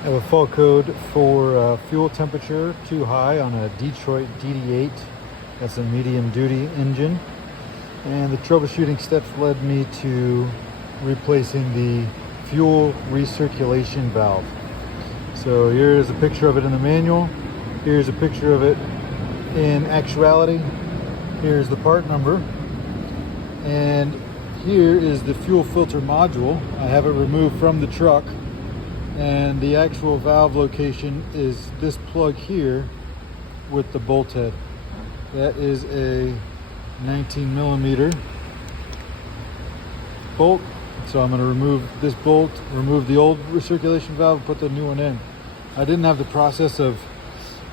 I have a fault code for fuel temperature too high on a Detroit DD8. That's a medium duty engine. And the troubleshooting steps led me to replacing the fuel recirculation valve. So here's a picture of it in the manual. Here's a picture of it in actuality. Here's the part number. And here is the fuel filter module. I have it removed from the truck. And the actual valve location is this plug here with the bolt head. That is a 19 millimeter bolt. So I'm going to remove this bolt, remove the old recirculation valve, put the new one in. I didn't have the process of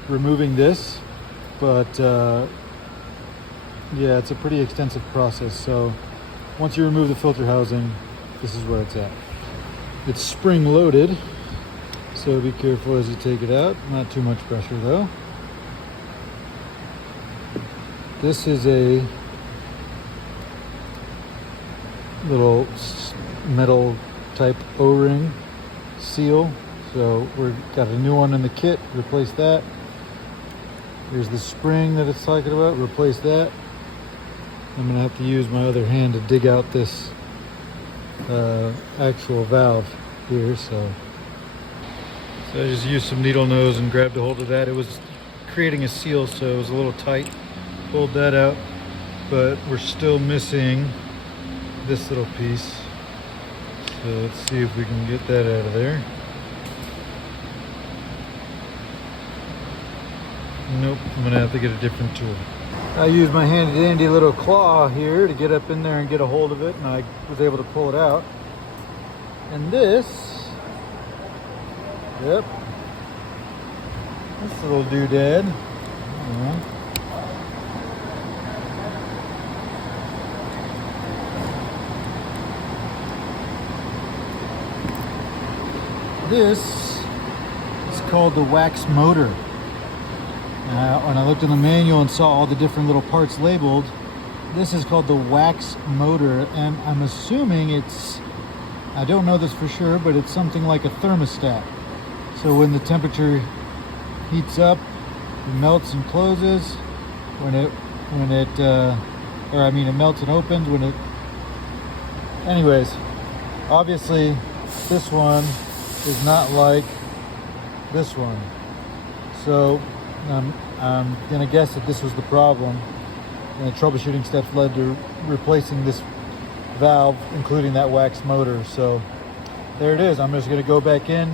removing this, but yeah, it's a pretty extensive process. So once you remove the filter housing, this is where it's at. It's spring loaded, so be careful as you take it out. Not too much pressure though. This is a little metal type O-ring seal. So we've got a new one in the kit, replace that. Here's the spring that it's talking about, replace that. I'm gonna have to use my other hand to dig out this actual valve here. So I just used some needle nose and grabbed a hold of that. It was creating a seal, so it was a little tight. Pulled that out, but we're still missing this little piece. So let's see if we can get that out of there. Nope, I'm gonna have to get a different tool. I used my handy dandy little claw here to get up in there and get a hold of it, and I was able to pull it out. And this, yep, this little doodad, this is called the wax motor. When I looked in the manual and saw all the different little parts labeled, this is called the wax motor, and I'm assuming it's, I don't know this for sure, but it's something like a thermostat. So when the temperature heats up, it melts and closes. It melts and opens when it, anyways, obviously this one is not like this one. So I'm gonna guess that this was the problem, and the troubleshooting steps led to replacing this valve, including that wax motor. So there it is. I'm just gonna go back in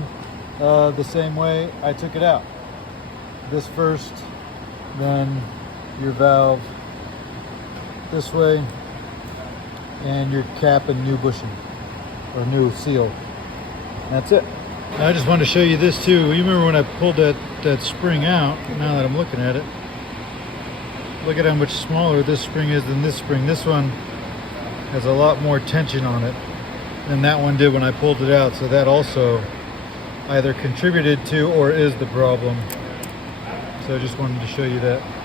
the same way I took it out. This first, then your valve this way, and your cap and new bushing, or new seal. That's it. I just wanted to show you this too. You remember when I pulled that spring out? Now that I'm looking at it, look at how much smaller this spring is than this spring. This one has a lot more tension on it than that one did when I pulled it out. So that also either contributed to or is the problem. So I just wanted to show you that.